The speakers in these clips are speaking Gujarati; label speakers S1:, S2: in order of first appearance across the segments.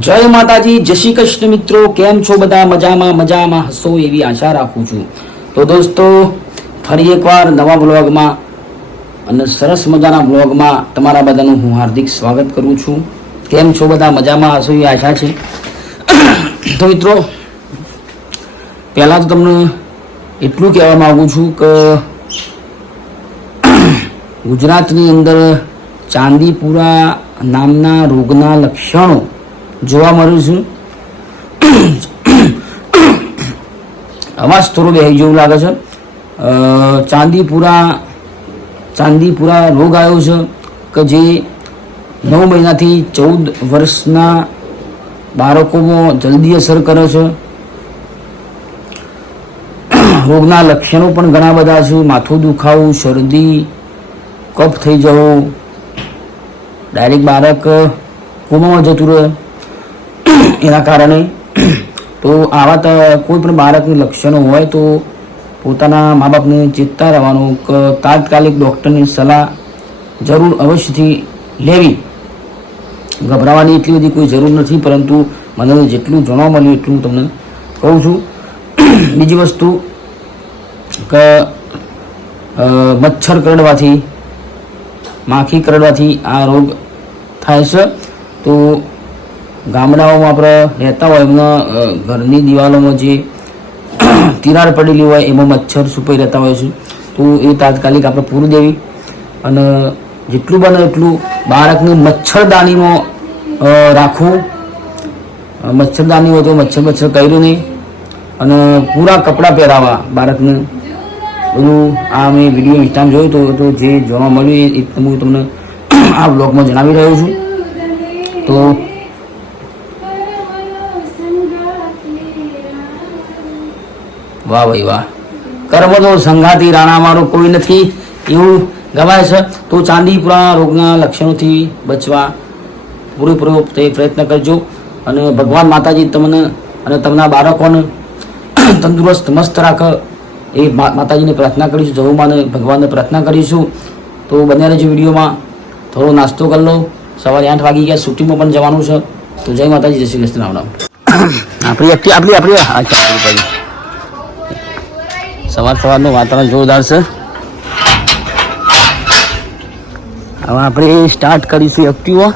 S1: જય માતાજી, જય શ્રી કૃષ્ણ મિત્રો. કેમ છો બધા? મજામાં મજામાં હસો એવી આશા રાખું છું. તો દોસ્તો, ફરી એકવાર નવા બ્લોગમાં અને સરસ મજાના બ્લોગમાં તમારા બધાનું હું હાર્દિક સ્વાગત કરું છું. કેમ છો બધા? મજામાં હસો એવી આશા છે? તો મિત્રો, પહેલાં તો તમને એટલું કહેવા માગું છું કે ગુજરાતની અંદર ચાંદીપુરા નામના રોગના લક્ષણો જોવા મળ્યું છે. અવાજ થોડો બેહી જેવું લાગે છે. ચાંદીપુરા ચાંદીપુરા રોગ આવ્યો છે કે જે નવ મહિનાથી ચૌદ વર્ષના બાળકોમાં જલ્દી અસર કરે છે. રોગના લક્ષણો પણ ઘણા બધા છે. માથું દુખાવું, શરદી, કફ થઈ જવો, ડાયરેક્ટ બાળક કોમામાં જતું રહે. એના કારણે તો આવા તો કોઈ પણ બાળકનું લક્ષણો હોય તો પોતાના મા બાપને ચેતતા રહેવાનું તાત્કાલિક ડૉક્ટરની સલાહ જરૂર અવશ્યથી લેવી. ગભરાવાની એટલી બધી કોઈ જરૂર નથી, પરંતુ મને જેટલું જાણવા મળ્યું એટલું તમને કહું છું. બીજી વસ્તુ, કે મચ્છર કરડવાથી, માખી કરડવાથી આ રોગ થાય છે. તો ગામડાઓમાં આપણે રહેતા હોય એમના ઘરની દિવાલોમાં જે તિરાડ પડેલી હોય એમાં મચ્છર છુપાઈ રહેતા હોય છે. તો એ તાત્કાલિક આપણે પૂરી દેવી અને જેટલું બને એટલું બાળકને મચ્છરદાનીમાં રાખવું. મચ્છરદાની હોય તો મચ્છર મચ્છર કર્યું નહીં. અને પૂરા કપડાં પહેરાવા બાળકને. બધું આ મેં વીડિયો ઇન્સ્ટામાં જોયું તો તો જે જોવા મળ્યું એ હું તમને આ બ્લોગમાં જણાવી રહ્યો છું. તો વાહ ભાઈ વાહ. કર્મનો સંઘાતી રાણા મારો કોઈ નથી. એવું ગવાય છે? તો ચાંદીપુરા રોગના લક્ષણોથી બચવા પૂરેપૂરો તે પ્રયત્ન કરજો. અને ભગવાન માતાજી તમને અને તમારા બાળકોને તંદુરસ્ત મસ્ત રાખે એ માતાજીને પ્રાર્થના કરીશું જહુમાને ભગવાનને પ્રાર્થના કરીશું. તો બને રહેજો વિડીયોમાં. થોડો નાસ્તો કરી લો. સવારે આઠ વાગી ગયા શૂટિંગમાં પણ જવાનું છે. તો જય માતાજી જય શ્રી કૃષ્ણ રામ રામ. આપણી આપણી આપણી આપણી. સવાર સવારનું વાતાવરણ જોરદાર છે. હવે આપણે સ્ટાર્ટ કરીશું એક્ટિવા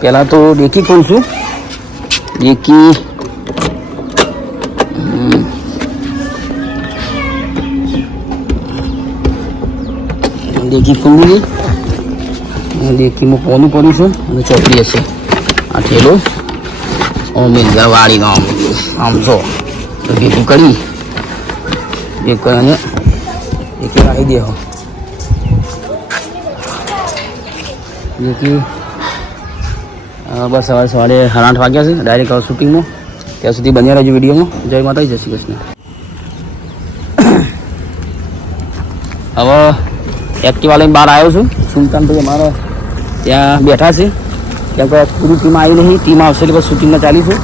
S1: પહેલાં તો ડેકી ખોલશું. ડેકી. ડેકી ખોલી ડેકીમાં પોનું પડ્યું છે અને ચોપડી હશે. આ ઠેલો ઓમેન્દ્ર વાળી આમ આમ જો. ભેગું કરી એક અને એક આવી દે હો. બસ સવારે સવારે આઠ વાગ્યા છે. ડાયરેક્ટ હવે શૂટિંગમાં ત્યાં સુધી બન્યા રહેજો વિડીયોમાં. જય માતાજી, જય શ્રી કૃષ્ણ. હવે એક્ટિવા બહાર આવ્યો છું. સુલતાનભાઈ અમારા ત્યાં બેઠા છે. ત્યાં કોઈ પૂરી ટીમ આવી નહીં. ટીમ આવશે એટલે શૂટિંગમાં ચાલીશું.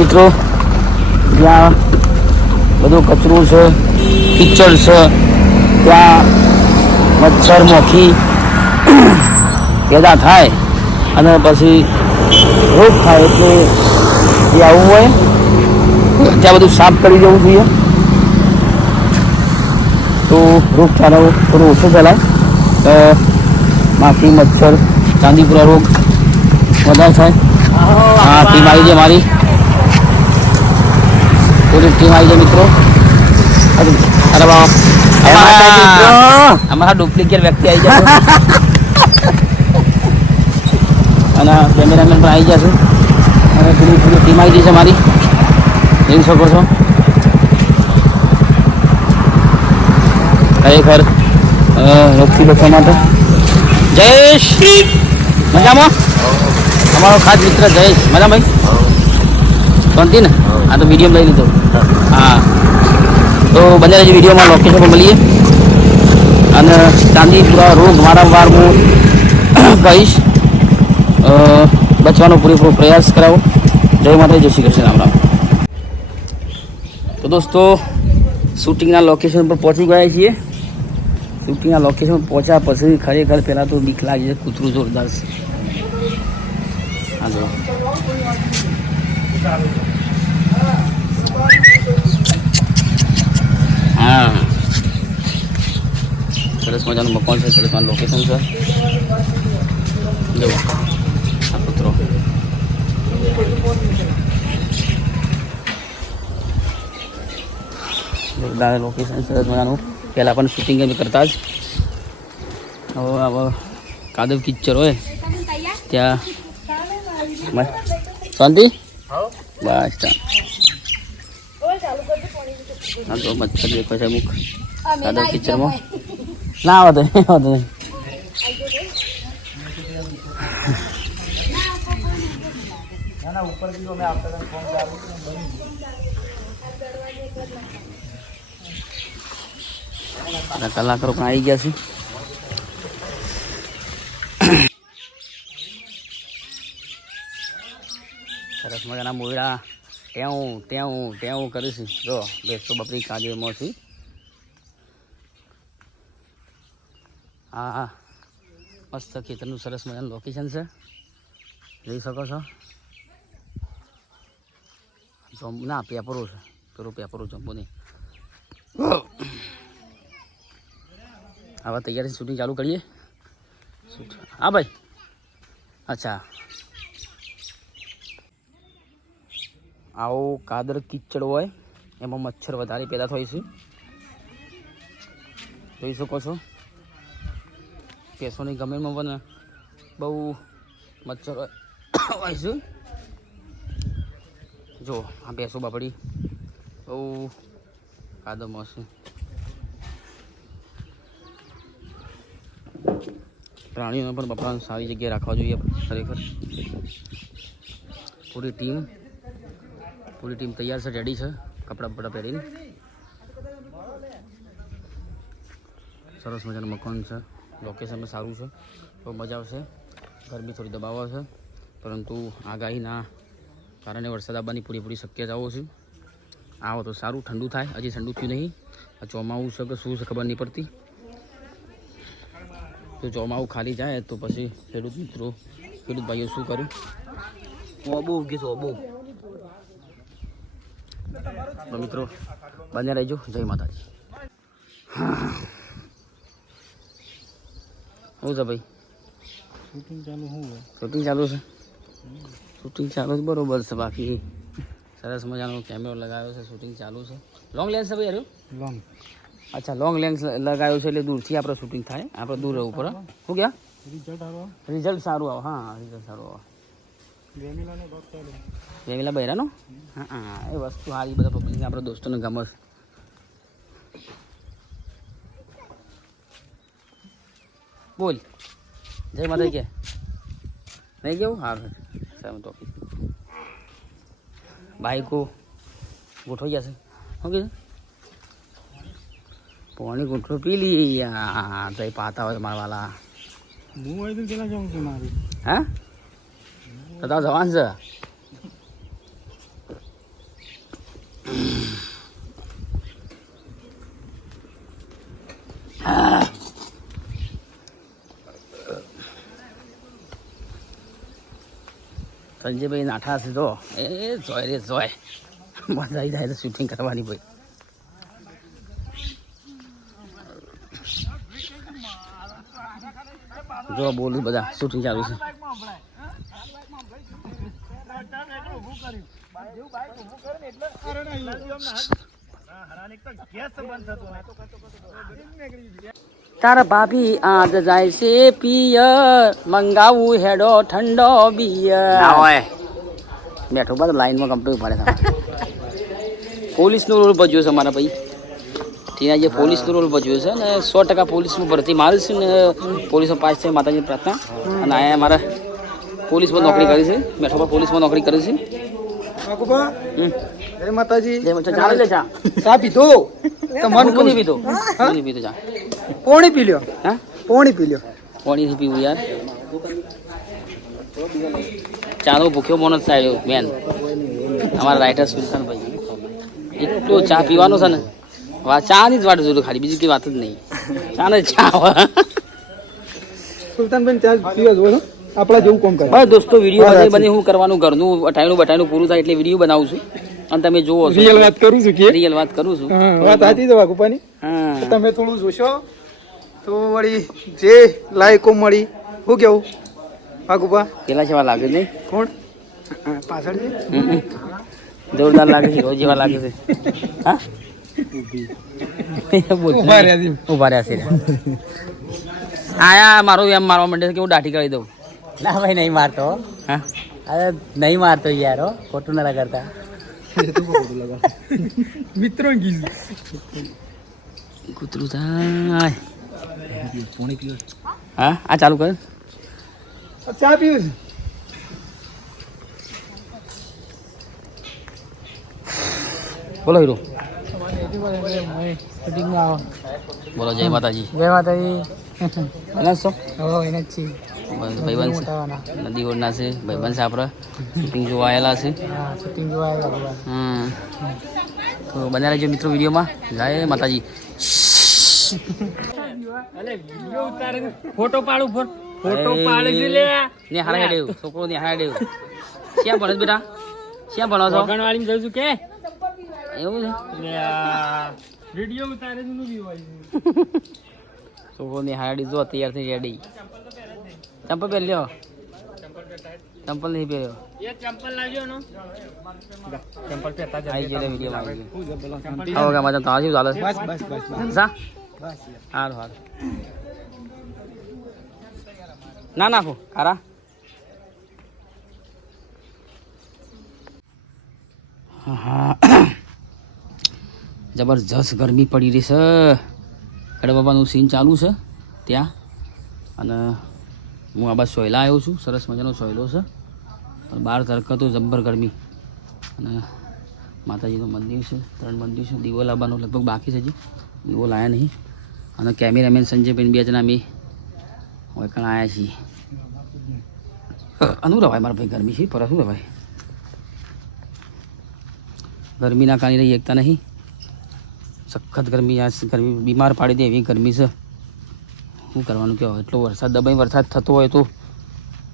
S1: મિત્રો, જ્યાં બધો કચરો છે કિચડ છે ત્યાં મચ્છર મખી પેદા થાય અને પછી રોગ થાય એટલે જે આવું હોય ત્યાં બધું સાફ કરી જવું જોઈએ. તો રોગ થાય થોડો ઓછો ફેલાય તો માખી મચ્છર ચાંદીપુરા રોગ વધારે થાય. હા ટીમ આવી છે મારી. થોડી ટીમ આવી જાય મિત્રો. અરે બાપ. અમારા ડુપ્લિકેટ વ્યક્તિ આવી જાય અને કેમેરામેન પણ આવી જશે અને પૂરી પૂરી ટીમ આવી ગઈ છે મારી જોઈ શકો છો. ખરેખર રોગથી બચવા માટે. જયેશ! મજામાં? અમારો ખાસ મિત્ર જયેશ. મજા ભાઈ શાંતિ ને? આ તો વીડિયો લઈ લીધો. હા. તો બંને હજી વિડીયોમાં લોકેશન પર મળીએ. અને ચાંદીપુરા રોગ વારંવાર હું કહીશ. બચવાનો પૂરેપૂરો પ્રયાસ કરાવો. જય માતા જય શ્રી કૃષ્ણ, રામ રામ. તો દોસ્તો, શૂટિંગના લોકેશન પર પહોંચી ગયા છીએ. શૂટિંગના લોકેશન પહોંચ્યા પછી ખરેખર પહેલાં તો બીક લાગી છે, કૂતરું જોરદાર છે. હા જો હા સરસ મજાનું મકાન છે સરસ મજાનું લોકેશન છે. જો આ કૂતરો. જોરદાર લોકેશન સરસ મજાનું. પહેલાં પણ શૂટિંગ અમે કરતા જ. હવે હવે કાદવ કિચ્ચર હોય. ત્યાં. શાંતિ? બસ ચાલ. તો મચ્છર દેખો છે અમુક. કાદવ કિચ્ચરમાં ના તો નહીં આવતો નહીં. કલાકારો પણ આવી ગયા છે. સરસ મજાના મોયરા ટેવું ટેવું ટેવું કરીશું જો બેસો બપરી કાજેમાં છું હા મસ્ત ખેતરનું સરસ મજાનું લોકેશન છે. જોઈ શકો છો. જમ્બુ ના, પેપરો છે. પેલું પેપરો જમ્બુ નહીં. હવે તૈયારી શૂટિંગ ચાલુ કરીએ. હા, ભાઈ. અચ્છા. આવો કાદર કિચડ હોય, એમાં મચ્છર વધારે પેદા છે. જોઈ શકો છો. ભેંસોની ગમેમાં પણ બહુ મચ્છર હોય છે જો, આ ભેંસો બાપડી. બહુ કાદમાં છે પ્રાણીઓને પણ બપરાને સારી જગ્યાએ રાખવા જોઈએ ખરેખર. પૂરી ટીમ પૂરી ટીમ તૈયાર છે રેડી છે, કપડાં બપડા પહેરીને. સરસ મજાનું મકાન છે. લોકેશન સારું છે. બહુ મજા આવશે. ગરમી થોડી દબાવ છે પરંતુ આગાહીના કારણે વરસાદ આવવાની પૂરેપૂરી શક્યતાઓ છે. આવો તો સારું, ઠંડુ થાય. હજી ઠંડુ થયું નહીં. આ ચોમાવું છે કે શું છે ખબર નહીં પડતી. તો ચોમાવું ખાલી જાય તો પછી ખેડૂત મિત્રો, ખેડૂત ભાઈઓ શું કર્યું ઓબો ઉગી ઓબો. તો મિત્રો બને રહેજો. જય માતાજી. શું છે ભાઈ?
S2: શૂટિંગ ચાલુ શું
S1: શૂટિંગ ચાલુ છે. શૂટિંગ ચાલુ છે બરોબર છે બાકી. સરસ મજાનો કેમેરો લગાવ્યો છે શૂટિંગ ચાલુ છે. લોંગ લેન્સ છે ભાઈ અરે
S2: લોંગ
S1: અચ્છા લોંગ લેન્સ લગાવ્યો છે એટલે દૂરથી આપણે શૂટિંગ થાય. આપણે દૂર રહેવું પડે. શું ગયા
S2: રિઝલ્ટ સારું
S1: રિઝલ્ટ સારું આવે. હા રિઝલ્ટ સારું આવે. વેમિલા બૈરાનો? હા હા એ વસ્તુ સારી બધા પબ્લિક આપણા દોસ્તોને ગમે છે. બોલ. જય માતા કે. નહીં કેવું? સારું સારું તો. બાઈકો ગોઠવાઈ જશે શું કે પાણી ગોઠવો પી લી. યાર તો પાતા હોય મારા વાલા.
S2: હું તો પેલા જાઉં છું મારી.
S1: હા? તો જવાનું છે? સંજયભાઈ નાઠા છે તો એ જોય રે, જોય. મજા આવી જાય તો શૂટિંગ કરવાની ભાઈ. જો બોલું બધા શૂટિંગ ચાલુ છે. તારા ભાભી આજ જાય છે પિયર મંગાવું હેડો ઠંડો બિયર બેઠો બાદ લાઈનમાં કમ્પ્લીટ પડે પોલીસનો રોલ ભજ્યો છે મારા ભાઈ. ત્યાં જે પોલીસનું રોલ ભજ્યો છે ને સો ટકા પોલીસમાં ભરતી મારું છે ને પોલીસમાં પાસ છે માતાજી પ્રાર્થના. અને અહીંયા મારા પોલીસમાં નોકરી કરી છે. બેઠો પર પોલીસમાં નોકરી કરી છે.
S2: કાકુબા જય માતાજી.
S1: લે મચ્છા ચાલે લે ચા?
S2: ચા પીધો? તો મન
S1: હું નહીં પીતો હું? ચા.
S2: પોણી પી લ્યો
S1: હા?
S2: પોણી પી લ્યો
S1: પાણીથી પીવું યાર. ચાનો ભૂખ્યો મોણસ થાય મેન અમારા રાઇટર સુલતાનભાઈ એટલો ચા પીવાનો છે ને. વા ચાની જ વાટ જોયું ખાલી બીજી કઈ વાત જ નહીં. ચા ને ચા.
S2: સુલતાનભાઈ ચા પીવા જોવો આપણા જેવું કોમ કરે.
S1: બસ દોસ્તો વીડિયો બને બને હું કરવાનું ઘરનું અઠાણું બટાણું પૂરું થાય એટલે વીડિયો બનાવું છું. અને તમે જોવો
S2: રિયલ વાત કરું છું કે?
S1: રિયલ વાત કરું છું.
S2: વાત સાચી છે વાઘુપાની
S1: હા.
S2: તમે થોડું જોશો. તો વળી જે લાયકો મળી હું કેવું? વાકુપા
S1: પેલા જેવા લાગે નહીં?
S2: કોણ? પાછળ છે?
S1: જોરદાર લાગે છે રોજ જેવા લાગે છે. હા.
S2: ઊભા રહ્યા છે.
S1: આયા મારો એમ મારવા માંડે છે કે હું દાઢી કરી દઉં?
S3: ના ભાઈ નહીં મારતો.
S1: હા?
S3: અરે નહીં મારતો યાર ખોટું ના કરતા.
S2: મિત્રો
S1: કૂતરું થાય. હા? આ ચાલુ કર.
S2: ચા પીવું છું.
S1: બોલો હીરો. બોલો જય માતાજી.
S3: જય માતાજી.
S1: એના છો
S3: હો એને જ છીએ.
S1: ભાઈબંધ છે. નદી ઓળના છે. ભાઈબંધ છે આપણે. શૂટિંગ જોવા આવેલા છે.
S3: શૂટિંગ જોવા આવ્યા
S1: હમ. તો બન્યા રહેજો મિત્રો વિડીયોમાં. જય માતાજી.
S3: ફોટો પાડું
S1: ફોટો પાડે લે. ને હારા હેડેવ છોકરો ને હારા ક્યાં ભણો બેટા? ક્યાં ભણો છો?
S3: વાળી જઉં છું કે?
S1: એવું છે?
S3: વીડિયો ઉતારે
S1: છોકરો ને હારા જો તૈયાર થઈ રેડી ચંપલ પહેર લ્યો ચંપલ નહીં પહેર્યો
S3: એ ચંપલ લાવજો નો ચંપલ પહેરતા
S1: આવી ગયો વીડિયો આવી આવો ગામમાં તમારે શું ચાલે
S2: બસ બસ બસ
S1: સા ના નાખો ખારા જબરજસ્ત ગરમી પડી રહી છે કડબાબાનું સીન ચાલુ છે ત્યાં અને હું આ બાદ સોયલા આવ્યો છું. સરસ મજાનો સોયલો છે. પણ બહાર તરકતો જબ્બર ગરમી. અને માતાજીનું મંદિર છે. ત્રણ મંદિર છે. દીવો લાવવાનો લગભગ બાકી છે હજી. દીવો લાયા નહીં. અને કેમેરામેન સંજયભાઈ બે જણા અમે હવે કણ આવ્યા છીએ. અનું રવાય? મારા ભાઈ ગરમી છે. પર શું રવાય? ગરમીના કારણે રહી એકતા નહીં. સખત ગરમી, આ ગરમી બીમાર પાડી દે એવી ગરમી છે. શું કરવાનું કે હવે એટલો વરસાદ, દબાઈ વરસાદ થતો હોય તો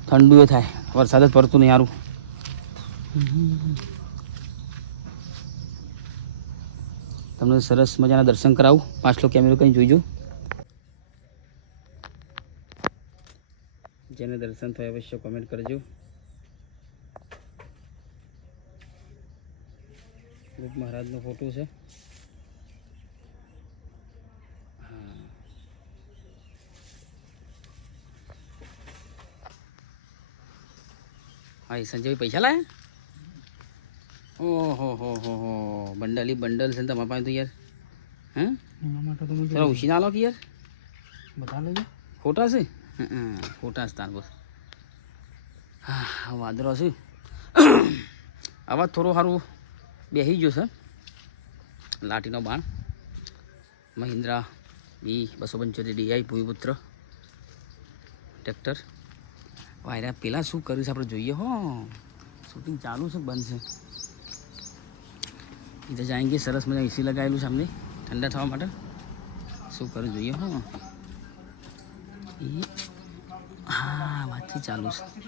S1: ઠંડુ એ થાય. વરસાદ જ પડતું નહીં સારું તમને સરસ મજાના દર્શન કરાવું. પાછલો કેમેરો કંઈ જોઈજો. જેને દર્શન થાય અવશ્ય કોમેન્ટ કરજો. મહારાજનો ફોટો છે. હા સંજય પૈસા લાયા? ઓહો હો હો હો. બંડલી બંડલ છે તમારા પાસે તો યાર. હે? થોડા ઉછી ના લો કે યાર?
S3: બધા લેજો.
S1: ખોટા છે? ખોટા છે તાર બસ હા વાદળો છે. આવા થોડો સારું બેસી ગયો છે. લાઠીનો બાણ. મહિન્દ્રા ઈ બસો પંચોતેર ડીઆઈ ભૂમિપુત્ર. ટ્રેક્ટર. વાયરા, પેલા શું કર્યું છે? આપણે જોઈએ, હો. શૂટિંગ ચાલુ છે, બંધ છે. ઇધર જાયંગે, સરસ મજા એસી લગાવેલું છે અમને ઠંડા થવા માટે. શું કરવું જોઈએ, હો. હા, વાતથી ચાલુ છે.